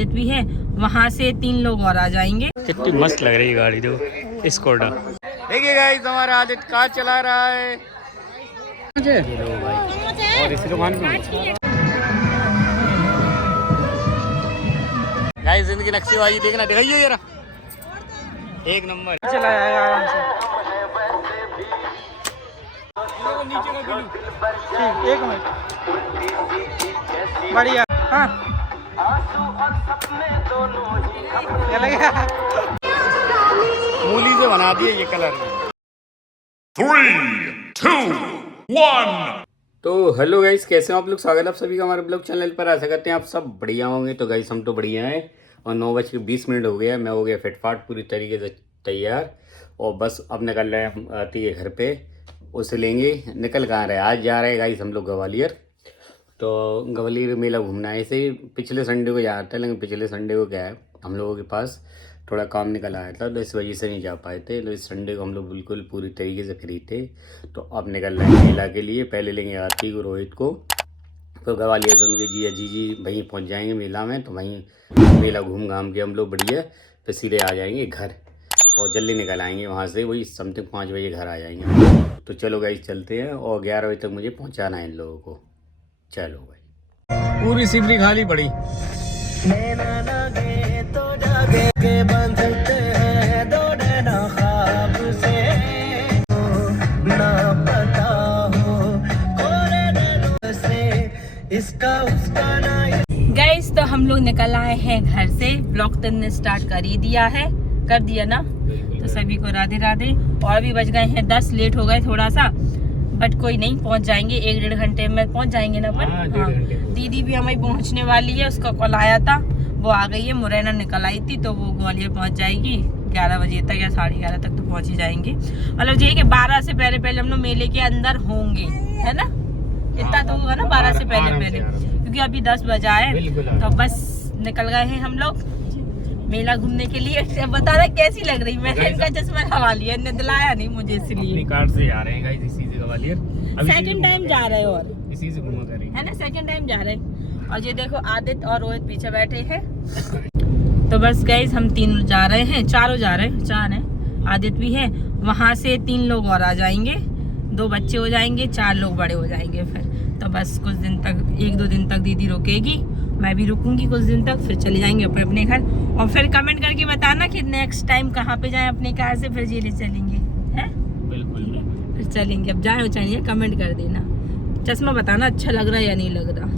आदित्य भी है, वहाँ से 3 लोग और आ जाएंगे। कितनी मस्त लग रही है गाड़ी, तो स्कोडा। देखिए गाइस हमारा आदित्य कार चला रहा है। और इसी दुकान पे गाइस इनकी नक्शेबाजी देखना, दिखाइए जरा, एक नंबर चला जाएगा आराम से। ठीक, 1 मिनट, बढ़िया। हाँ मूली से बना दिए ये कलर। 3, 2, 1। तो हेलो गाइस, कैसे हो आप लोग? स्वागत है आप सभी का हमारे ब्लॉग चैनल पर। आशा करते हैं आप सब बढ़िया होंगे। तो गाइस हम तो बढ़िया हैं और 9:20 हो गया। मैं हो गया फिटफाट पूरी तरीके से तैयार और बस अब निकल रहे हैं आती है घर पे, उसे लेंगे। निकल कहाँ रहे, आज जा रहे हैं गाइस हम लोग ग्वालियर। तो ग्वालियर मेला घूमना है। ऐसे ही पिछले संडे को जाता है, लेकिन पिछले संडे को क्या है, हम लोगों के पास थोड़ा काम निकल आया था, तो इस वजह से नहीं जा पाए थे। तो इस संडे को हम लोग बिल्कुल पूरी तरीके से फ्री थे। तो अब निकल रहे हैं मेला के लिए। पहले लेंगे आरती को, रोहित को, तो ग्वालियर से उनके जीजी वहीं पहुंच जाएंगे मेला में। तो वहीं मेला घूम घाम के हम लोग बढ़िया फिर सीधे आ जाएंगे घर और जल्दी निकल आएंगे वहाँ से। वही समथिंग 5 बजे घर आ जाएंगे। तो चलो गाइस चलते हैं और 11 बजे तक मुझे पहुँचाना है इन लोगों को। चलो भाई, पूरी सिवरी खाली पड़ी। गाइस तो हम लोग निकल आए हैं घर से। ब्लॉग तो ने स्टार्ट कर ही दिया है, कर दिया ना। तो सभी को राधे राधे। और अभी बज गए हैं 10, लेट हो गए थोड़ा सा, बट कोई नहीं, पहुंच जाएंगे 1-1.5 घंटे में पहुंच जाएंगे ना अपन। हाँ, दीदी भी हमारी पहुंचने वाली है, उसका कॉल आया था, वो आ गई है। मुरैना निकल आई थी, तो वो ग्वालियर पहुंच जाएगी 11 बजे तक या 11:30 तक तो पहुंच ही जाएंगे। मतलब ये कि 12 से पहले हम लोग मेले के अंदर होंगे, है ना? इतना तो होगा ना 12 से पहले, क्योंकि अभी 10 बजा है। तो बस निकल गए हैं हम लोग मेला घूमने के लिए। बता रहे कैसी लग रही, मैंने इनका चश्मा लगा लिया, इन्हें दिलाया नहीं मुझे, इसलिए कार से जा रहे हैं गाइस इसी से ग्वालियर। सेकंड टाइम जा रहे हो और इसी से घूमा करेंगे, है ना? सेकंड टाइम जा रहे हैं। और ये देखो आदित्य और रोहित पीछे बैठे हैं। तो बस गाइस हम 3 जा रहे हैं, 4 जा रहे हैं, 4 हैं, आदित्य भी है, वहाँ से 3 लोग और आ जाएंगे। 2 बच्चे हो जाएंगे, 4 लोग बड़े हो जाएंगे फिर। तो बस कुछ दिन तक, 1-2 दिन तक दीदी रुकेगी, मैं भी रुकूंगी कुछ दिन तक, फिर चले जाएंगे अपने अपने घर। और फिर कमेंट करके बताना कि नेक्स्ट टाइम कहाँ पे जाएं अपनी कार से, फिर ये ले चलेंगे, हैं? बिल्कुल फिर चलेंगे। अब जाए चाहिए कमेंट कर देना, चश्मा बताना अच्छा लग रहा है या नहीं लग रहा।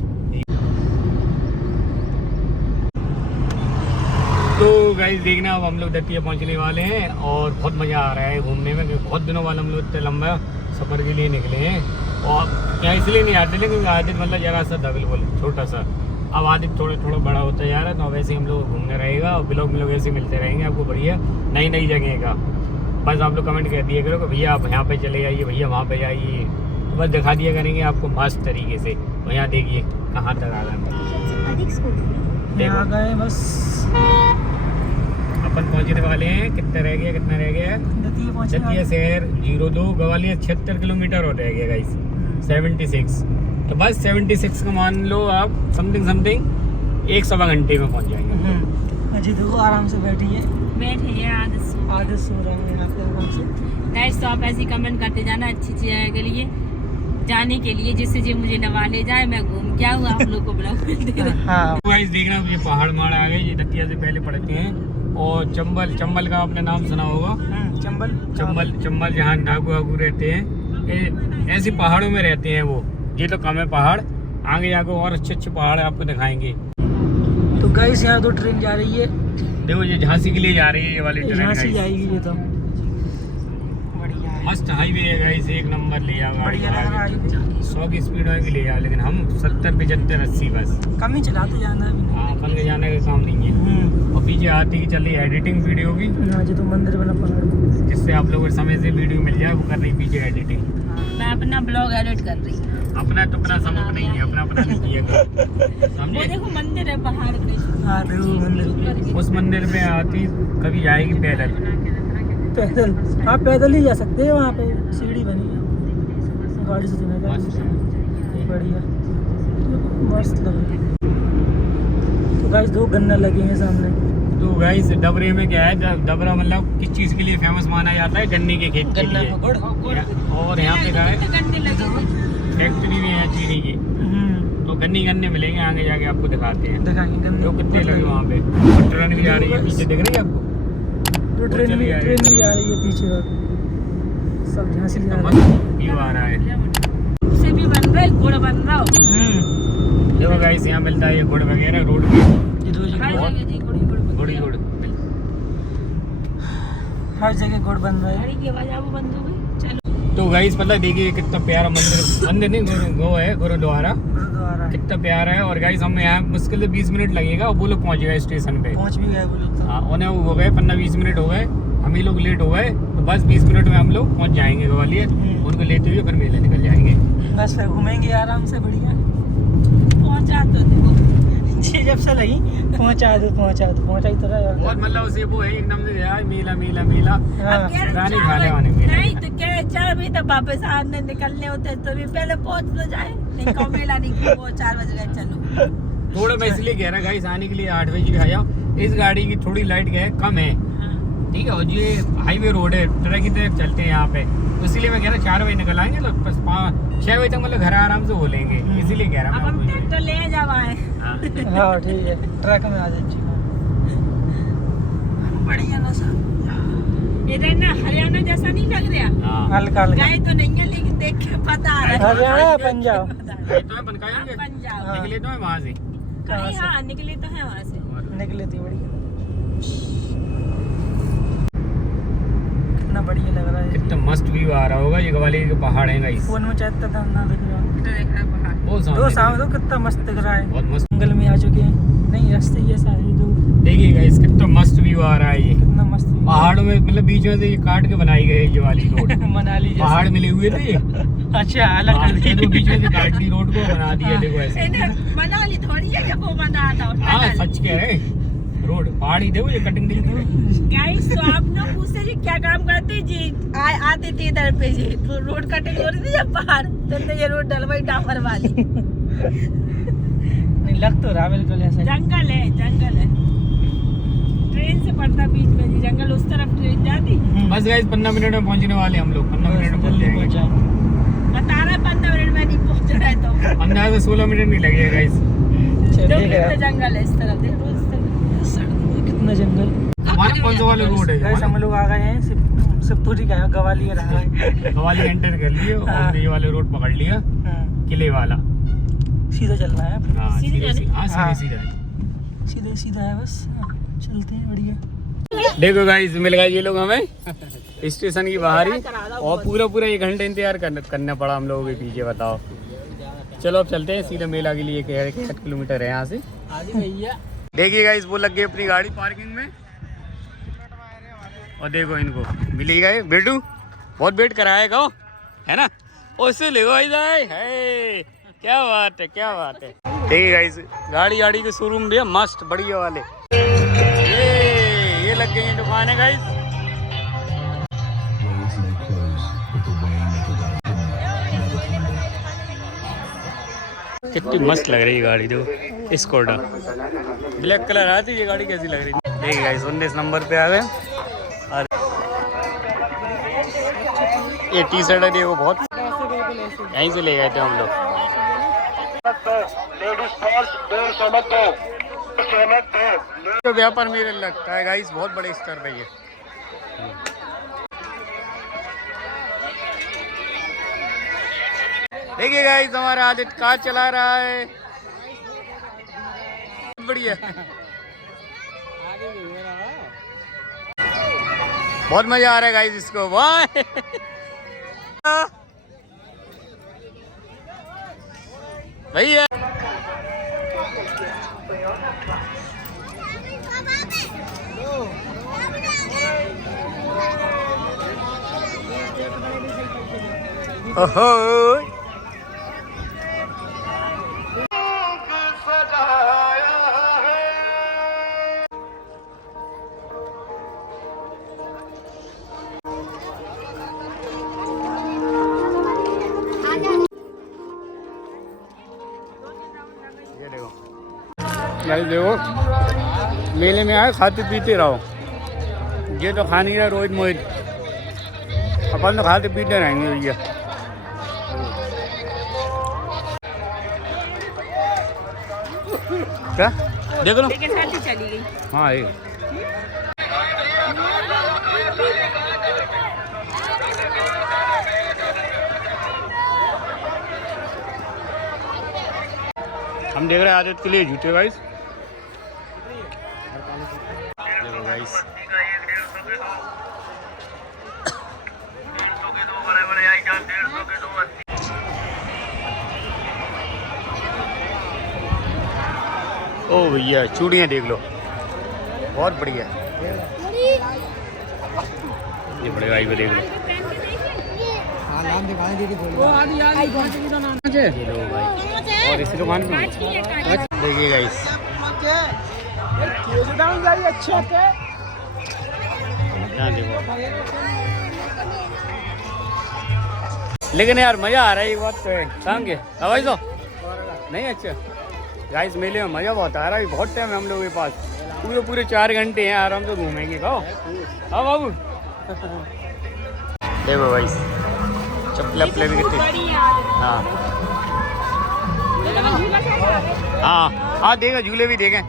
तो गाइस देखना, अब हम लोग दतिया पहुंचने वाले हैं और बहुत मज़ा आ रहा है घूमने में, क्योंकि बहुत दिनों बाद हम लोग इतने लंबा सफ़र के लिए निकले हैं। और क्या इसलिए नहीं आते, लेकिन आदित्य मतलब जरा सा था बिल्कुल छोटा सा। अब आदित्य थोड़ा बड़ा होता जा रहा है, तो वैसे हम लोग घूमने रहेगा और ब्लॉग में लोग ऐसे मिलते रहेंगे आपको बढ़िया नई जगह का। बस आप लोग कमेंट कर दिया करो कि भैया आप यहाँ पे चले जाइए, भैया वहाँ पे जाइए, तो बस दिखा दिया करेंगे आपको मस्त तरीके से। और यहाँ देखिए कहाँ तक आ गए, बस अपन पहुँचने वाले हैं। कितना रह गया दतिया शहर 02 ग्वालियर 76 किलोमीटर और रह गया गाइस 76। तो बस 76 का मान लो आप, समथिंग 1-1.25 घंटे में पहुंच जाएंगे। अजी देखो आराम से बैठिए आदित्य सो रहे हैं यहाँ पे आराम से। गाइस तो आप ऐसे कमेंट करते जाना अच्छी जगह के लिए जाने के लिए, जिससे जो मुझे नवा ले जाए, मैं घूम क्या हुआ आप लोग को ब्लॉग में दे। हाँ गाइस देखना, ये पहाड़ माड़ आ गए, ये दतिया से पहले पड़ते हैं। और चंबल का आपने नाम सुना होगा, चंबल जहाँ डाकू वाकू रहते हैं, ऐसे पहाड़ों में रहते हैं वो। ये तो कम है पहाड़, आगे जाकर और अच्छे पहाड़ आपको दिखाएंगे। तो गाइस यहाँ तो ट्रेन जा रही है, देखो ये झांसी के लिए जा रही है, ये वाली ट्रेन झांसी जाएगी। ये तो मस्त हाईवे है गाइस, 1 नंबर ले जाओ, बढ़िया लग रहा है। 100 की स्पीड में भी ले जाओ, लेकिन हम 70, 75, 80 बस कम ही चलाते जाना है। हाँ, अपन के जाने का काम नहीं है। और पीछे आती ही चल रही है एडिटिंग वीडियो की, जो तो मंदिर बना पहाड़, जिससे आप लोगों को समय से वीडियो मिल जाए, वो कर रही पीछे एडिटिंग। मैं अपना ब्लॉग एडिट कर रही हूँ। अपना तो अपना सबक नहीं है, अपना नहीं किया वो देखो मंदिर है पहाड़ पे। हाँ देखो मंदिर, उस मंदिर में आती कभी जाएगी पैदल। आप पैदल ही जा सकते हैं, वहाँ पे सीढ़ी बनी है, गाड़ी से जाना बढ़िया मस्त लग रहा है। तो गाइस 2 गन्ना लगे हैं सामने। तो गाइस डबरे में क्या है, डबरा मतलब किस चीज के लिए फेमस माना जाता है? गन्ने के खेत के लिए। और यहाँ पे क्या है, फैक्ट्री भी है चीनी की, तो गन्ने मिलेंगे आगे जाके, आपको दिखाते हैं। दिखाएंगे गन्ने तो कितने लगे वहाँ पे। ट्रेन भी आ रही है पीछे, दिख रही है आपको? तो ट्रेन भी आ रही है पीछे और सब झांसी जा रहा है। व्यू आ रहा है। उसे भी बन रहा है, गुड़ बन रहा हो। देखो गाइस यहाँ मिलता है ये गुड़ वगैरह रोड पे, हर जगह जी गुड़ गुड़ हर जगह गुड़ बन रहा है। गाड़ी की आवाज आप बंद हो गई। चलो तो गाइस मतलब देखिए कितना प्यारा मंदिर नहीं गो है गुरुद्वारा, गुरुद्वारा कितना प्यारा है। और गाइस हमें यहाँ मुश्किल से 20 मिनट लगेगा और वो लोग पहुँच गए स्टेशन पे। पहुंच भी गए वो लोग। हाँ उन्हें हो गए 15-20 मिनट हो गए, हम ही लोग लेट हो गए, तो बस 20 मिनट में हम लोग पहुँच जाएंगे ग्वालियर। उनको लेते हुए फिर मेले निकल जाएंगे। बस फिर घूमेंगे आराम से बढ़िया। पहुंचा तो देखो जी जब से लगी पहुंचा ही तो रहा है। बहुत मतलब उसे वो है एकदम से यार मेला मेला मेला हाँ। गाने खाने वाने मेला। नहीं तो क्या 4 बजे तक वापस आने निकलने होते तो भी पहले पहुंच तो जाए। नहीं को मेला नहीं वो 4 बज गए। चलो थोड़ा मैं इसलिए कह रहा गाइस आने के लिए 8 बजे आ जाओ। इस गाड़ी की थोड़ी लाइट क्या है कम है, ठीक है। और ये हाईवे रोड है, ट्रक की तरफ चलते हैं यहाँ पे, तो इसीलिए मैं कह रहा 4 बजे निकल आएंगे, तो 6 बजे तक मतलब घर आराम से हो लेंगे, इसीलिए कह रहा अब हम मैं। ट्रैक्टर ले जावा है। हाँ। हाँ ठीक है, ट्रक में आ जाए। बढ़िया ना सर, इधर ना हरियाणा जैसा नहीं लग रहा। हाँ। हल्का हल्का गाय तो नहीं है लेकिन देख के पता आ रहा है। हरियाणा पंजाब। ये तो है बनकाया के पंजाब निकले तो है वहाँ से। कहीं हाँ निकले तो है वहाँ से। निकले थी बढ़िया। कितना बढ़िया लग रहा है। कितना मस्त व्यू आ रहा होगा। ये ग्वालियर के पहाड़ हैं गाइस, फोन में चाहता था ना दिख रहा। देख रहा है पहाड़। बहुत दो सामने सामने तो कितना मस्त दिख रहा है। बहुत मस्त। जंगल में आ चुके हैं। नहीं रास्ते ये सारे दो देखिए गाइस कितना मस्त व्यू आ रहा है। ये कितना मस्त पहाड़ों में मतलब बीच में से ये काट के बनाई गई ये वाली रोड। मनाली जैसे। पहाड़ मिले हुए थे ये। अच्छा अलग कर ये तो दी। बीच में से काट दी रोड को, बना दिया देखो ऐसे। इन्हें मनाली थोड़ी है कि वो बना था। हाँ सच कह रहे, रोड पहाड़ ही देखो ये कटिंग देखो। गाइस तो आप लोग पूछते जी क्या काम करते जी? आते थे इधर पे जी तो रोड कटिंग हो रही थी जब पहाड़ तो ये रोड डलवाई डामर वाली। नहीं लग तो रहा बिल्कुल ऐसा। जंगल है ट्रेन से पड़ता बीच में जी जंगल, उस तरफ ट्रेन जाती। बस गाइस 15 मिनट में पहुंचने वाले हम लोग, 15 मिनट में पहुंच जाएंगे। बता रहा 15 मिनट में नहीं पहुंच रहा है तो 15 से 16 मिनट नहीं लगेगा गाइस। जो कितना जंगल है इस तरफ देखो इस तरफ कितना जंगल। हमारा कौन सा वाला रोड है? गाइस हम लोग आ गए हैं शिवपुरी का ग्वालियर आ गए। ग्वालियर एंटर कर लिए और हमने ये वाले रोड पकड़ लिया, किले वाला। सीधा चलना है। हाँ सीधे सीधे जाने? हाँ हाँ। सीधे सीधे। सीधा है बस। चलते हैं बढ़िया। देखो गाइस मिल गए ये लोग हमें स्टेशन की बाहर ही, और पूरा 1 घंटे इंतजार करना पड़ा हम लोगों के पीछे। बताओ चलो अब चलते हैं सीधा मेला के लिए। 1 किलोमीटर है यहाँ से। देखिए गाइस वो लग गए अपनी गाड़ी पार्किंग में, और देखो इनको मिली गए। बेटू बहुत वेट कराएगा है ना, उससे ले है। क्या बात है क्या बात है। ठीक है गाइस गाड़ी के शोरूम भी है मस्त बढ़िया वाले। ये लग गई है दुकानें गाइस। कितनी मस्त लग रही है गाड़ी। जो स्कोडा ब्लैक कलर आती है, ये गाड़ी कैसी लग रही है। देखिए गाइस 19 नंबर पे आ गए। और ये टी शर्ट है देखो, बहुत यहीं से ले गए थे हम लोग। तो व्यापार मेरे लगता है गाइस बहुत बड़े स्तर पे ये। देखिए गाइस हमारा आदित्य कार चला रहा है, बढ़िया बहुत मजा आ रहा है गाइस इसको। वाह भैया ओहो भाई देखो मेले में आए खाते पीते रहो, ये तो खा नहीं रहा रोहित मोहित, अपन तो खाते पीते रहेंगे भैया। क्या देख लो लेकिन साथी चली गई। हाँ ये हम देख रहे हैं आदित्य के लिए जूते गाइस। देखो गाइस ओ भैया चूड़ियाँ देख लो, बहुत बढ़िया। ये बड़े भाई को देख लो, ये लो भाई। और इसी दुकान पे देखिए गाइस, यहाँ देखो। लेकिन यार मजा आ रहा है, एक बात तो है शाम के भाई तो नहीं। अच्छा गाइस मेले में मजा बहुत आ रहा है, बहुत टाइम है हम लोगों के पास, पूरे 4 घंटे हैं आराम से घूमेंगे। कहो हाँ बाबू। देखो गाइस चप्पल भी कितनी, हाँ हाँ हाँ देगा, झूले भी देखें।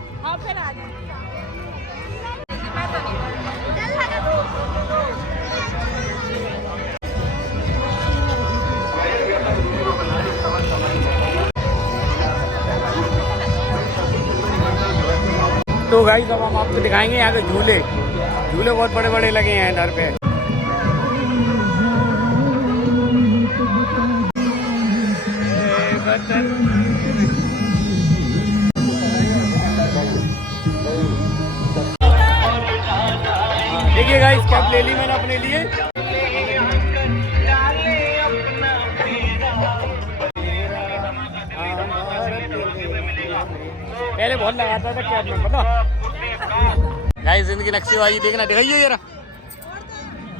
तो गाइस अब हम आपको दिखाएंगे यहाँ के झूले, झूले बहुत बड़े बड़े लगे हैं इधर पे। देखिए गाइस कैप ले ली मैंने अपने लिए। पहले बहुत लगाता था कैप में, पता गाइस इनकी नक्शेबाजी देखना, दिखाइए जरा,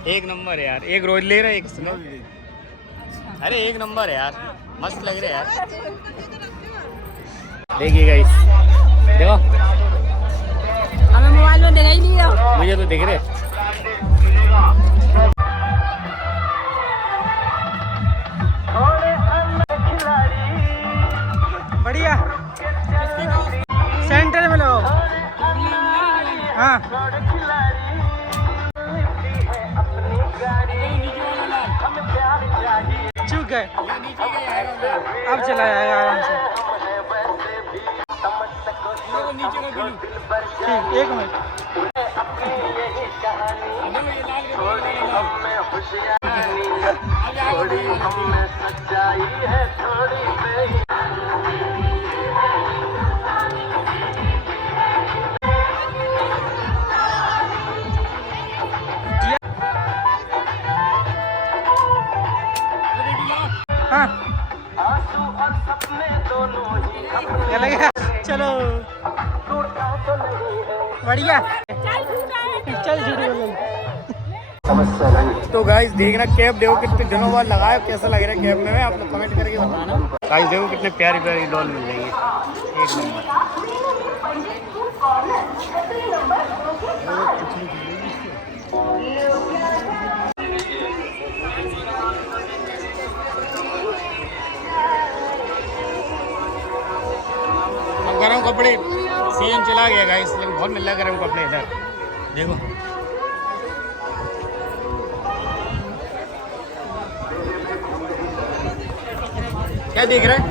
एक नंबर है यार। एक रोज ले रहा है, एक सुनो, अरे एक नंबर है यार, मस्त लग रहे हैं यार। देखिए गाइस देखो, हमें मोबाइल में दिखाई नहीं रहा, मुझे तो दिख रहे। बढ़िया सेंटर में लगाओ। हाँ चूक गए, अब चला जाएगा आराम से। ठीक, एक मिनट। हाँ चलो बढ़िया, चल तो गाइस देखना कैप देखो कितने दिनों बाद लगाया, कैसा लग रहा है कैप में, आप लोग कमेंट करके बताना। गाइस देखो कितने प्यारी प्यारी डॉल मिल जाएंगे, एक अब गरम कपड़े सीजन चला गया गाइस, लेकिन बहुत मिल रहा है गरम कपड़े इधर। देखो क्या देख रहा है,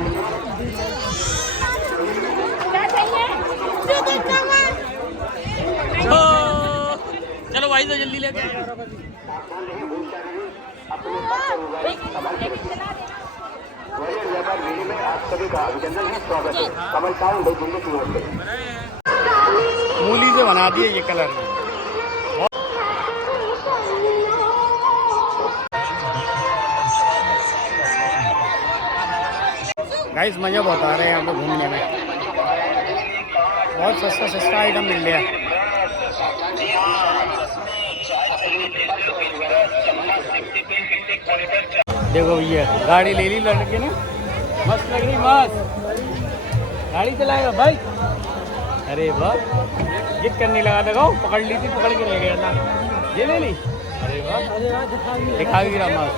चलो भाई तो जल्दी लेके मूली से बना दिए ये कलर। गाइस मज़ा बहुत आ रहा है यहाँ पे घूमने में, बहुत सस्ता सस्ता आइटम मिल रहा है। देखो भैया गाड़ी ले ली लड़के ने, मस्त लग रही, मस्त गाड़ी चलाएगा भाई। अरे वाह, ये करने लगा लगाओ, पकड़ ली थी, पकड़ के रह गया था, ये ले ली। अरे वाह, अरे वाह, दिखा भी रहा मस्त।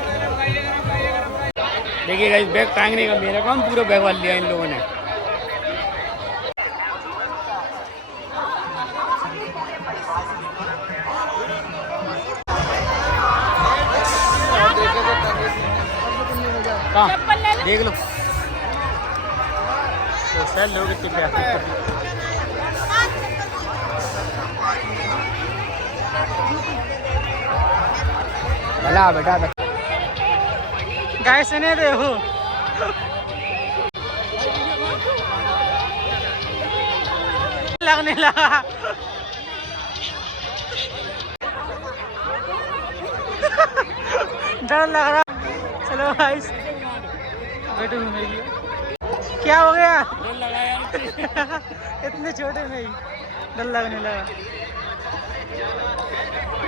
देखिए गाइस, बैग टांगने का मेरा काम, पूरा बैग वाल लिया इन लोगों ने। कहाँ देख लो तो सर लोग कितने प्यारे। भला बेटा गाय सुने देखो लगने लगा। डर लग रहा। चलो भाई बैठो घूमेगी। क्या हो गया? इतने छोटे में ही डर लगने लगा।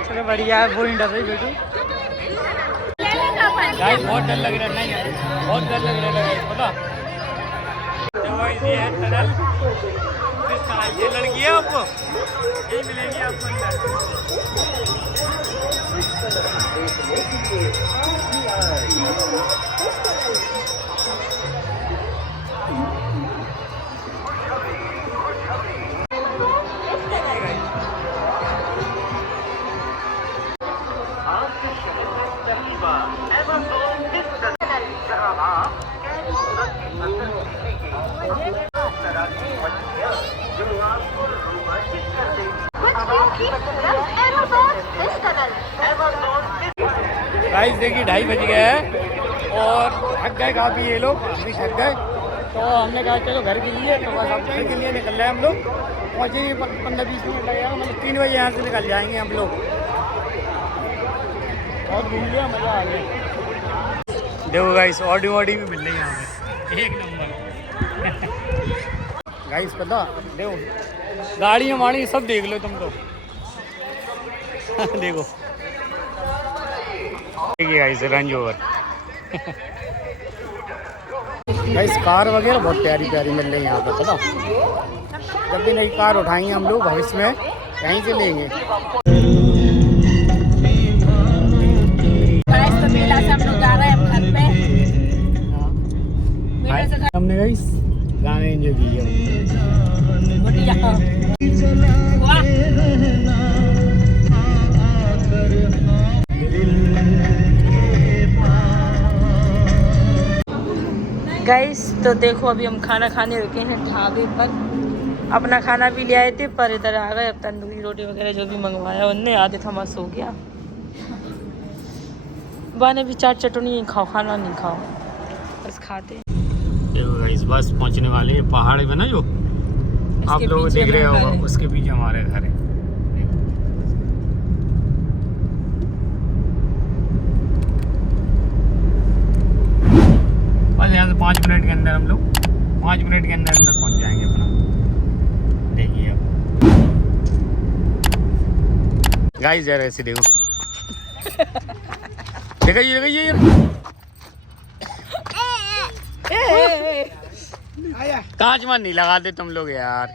चलो बढ़िया है, वो नहीं डर रही बेटू। गाइस बहुत डर लग रहा है, नहीं बहुत डर लग रहा है पता। तो गाइस ये है टनल, ये लड़की है आपको, ये मिलेगी आपको गाइस। देखिए 2:30 बज गए हैं और थक गए काफ़ी ये लोग, हम भी थक गए, तो हमने कहा चलो घर के लिए, तो बस अब घर के लिए निकल रहे हैं हम लोग। पहुँचेंगे 15-20 मिनट लगेगा, मतलब 3 बजे यहाँ से निकल जाएंगे हम लोग। बहुत घूम लिया, मज़ा आ गया। देखो गाइस, ऑडी वॉडी भी मिल रही है यहाँ पे, एक नंबर। गाइस पता देखो, गाड़ी हमारी सब देख लो तुम तो। देखो देखिए guys, range over. Guys car वगैरह बहुत प्यारी प्यारी मिल रही है यहाँ पर, पता। जब भी नई कार उठाएंगे हम लोग भविष्य में, कहीं से लेंगे। गाइस तो मेला से हम लोग जा रहे हैं अब घर पे। मेले से घर हमने गाइस गाने एंजॉय किए। बढ़िया। वाह गाइस, तो देखो अभी हम खाना खाने रुके हैं ढाबे पर। अपना खाना भी ले आए थे, पर इधर आ गए। अब तंदूरी रोटी वगैरह जो भी मंगवाया उनने, आधे थमस हो गया। बाने भी चाट चटनी खाओ, खाना नहीं खाओ, बस खाते। देखो गाइस, बस पहुंचने वाले हैं पहाड़ में ना, जो आप लोग देख रहे होगा, उसके पीछे हमारे घर है। बस यहाँ से 5 मिनट के अंदर हम लोग 5 मिनट के अंदर पहुंच जाएंगे अपना। देखिए अब गाइस जरा ऐसे देखो, देखिए देखिए कांच में नहीं लगाते तुम लोग यार।